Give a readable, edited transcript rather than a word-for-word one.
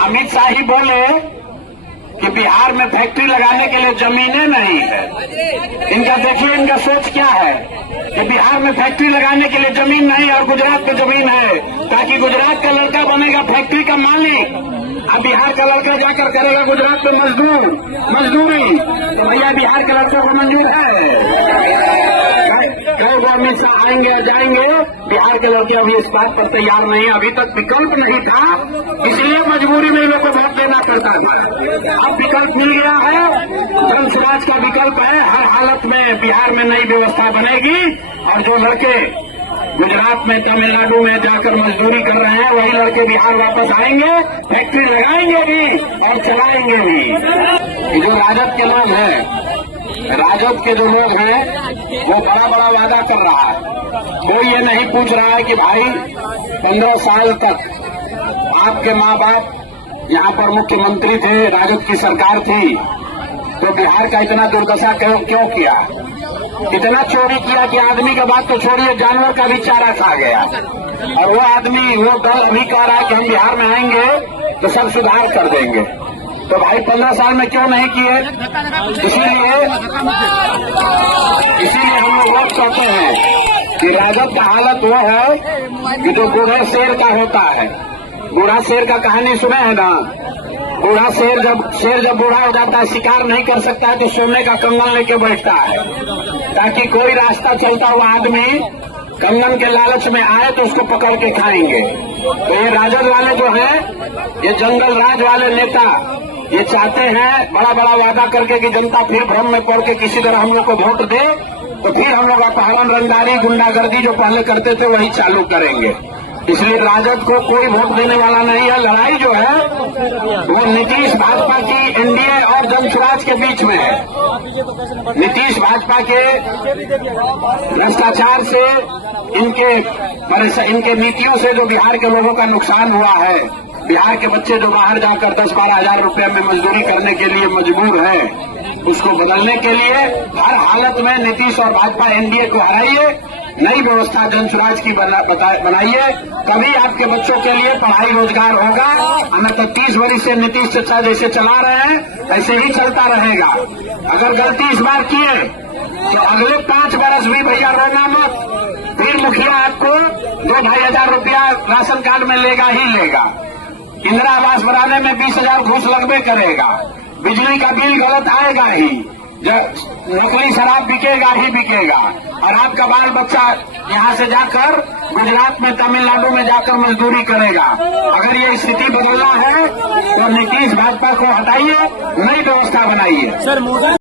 अमित शाह ही बोले कि बिहार में फैक्ट्री लगाने के लिए जमीनें नहीं है। इनका देखिए, इनका सोच क्या है कि बिहार में फैक्ट्री लगाने के लिए जमीन नहीं और गुजरात में जमीन है, ताकि गुजरात का लड़का बनेगा फैक्ट्री का मालिक और बिहार का लड़का जाकर करेगा गुजरात में मजदूरी। तो भैया बिहार के लड़कों को मंजूर है? कई वो अमित शाह आएंगे और जाएंगे, बिहार के लड़के अभी इस बात पर तैयार नहीं है। अभी तक विकल्प नहीं था, इसलिए मजबूरी में लोगों को वोट देना पड़ता था। अब विकल्प मिल गया है, जन स्वराज का विकल्प है। हर हालत में बिहार में नई व्यवस्था बनेगी और जो लड़के गुजरात में, तमिलनाडु में जाकर मजदूरी कर रहे हैं, वही लड़के बिहार वापस आएंगे, फैक्ट्री लगाएंगे भी और चलाएंगे भी। ये जो राजद के लोग हैं, राजद के जो लोग हैं, वो बड़ा बड़ा वादा कर रहा है। कोई ये नहीं पूछ रहा है कि भाई 15 साल तक आपके माँ बाप यहाँ पर मुख्यमंत्री थे, राजद की सरकार थी, तो बिहार का इतना दुर्दशा क्यों किया? इतना चोरी किया कि आदमी का बात तो छोड़िए, जानवर का भी चारा खा गया। और वो आदमी, वो दल अभी कह रहा है कि हम बिहार में आएंगे तो सब सुधार कर देंगे। तो भाई 15 साल में क्यों नहीं किए? इसीलिए हम लोग वोट कहते हैं कि राजद का हालत वो है कि जो बूढ़े शेर का होता है। बूढ़ा शेर का कहानी सुने हैं ना? बूढ़ा शेर जब बूढ़ा हो जाता है, शिकार नहीं कर सकता है, तो सोने का कंगन लेके बैठता है, ताकि कोई रास्ता चलता हुआ आदमी कंगन के लालच में आए तो उसको पकड़ के खाएंगे। तो ये राजद वाले जो हैं, ये जंगल राज वाले नेता, ये चाहते हैं बड़ा बड़ा वादा करके कि जनता फिर भ्रम में पड़ के किसी तरह हम लोग को वोट दे, तो फिर हम लोग अपहरण, रंगदारी, गुंडागर्दी जो पहले करते थे वही चालू करेंगे। इसलिए राजद को कोई वोट देने वाला नहीं है। लड़ाई जो है वो नीतीश भाजपा की, एनडीए और जन स्वराज के बीच में है। नीतीश भाजपा के भ्रष्टाचार से, इनके नीतियों से जो बिहार के लोगों का नुकसान हुआ है, बिहार के बच्चे जो बाहर जाकर 10-12 हजार रुपये में मजदूरी करने के लिए मजबूर है, उसको बदलने के लिए हर हालत में नीतीश और भाजपा एनडीए को हराइए, नई व्यवस्था जन स्वराज की बनाइए। कभी आपके बच्चों के लिए पढ़ाई रोजगार होगा। हमें तो 30 वर्ष से नीतीश चाचा जैसे चला रहे हैं, ऐसे ही चलता रहेगा। अगर गलती इस बार किए तो अगले 5 वर्ष भी भैया रोना मत। फिर मुखिया आपको 2-2.5 हजार रुपया राशन कार्ड में लेगा ही लेगा। इंदिरा आवास बनाने में 20,000 घूस लगबे करेगा। बिजली का बिल गलत आएगा ही। नकली शराब बिकेगा ही बिकेगा। और आपका बाल बच्चा यहाँ से जाकर गुजरात में, तमिलनाडु में जाकर मजदूरी करेगा। अगर ये स्थिति बदलना है तो नीतीश भाजपा को हटाइए, नई व्यवस्था बनाइए।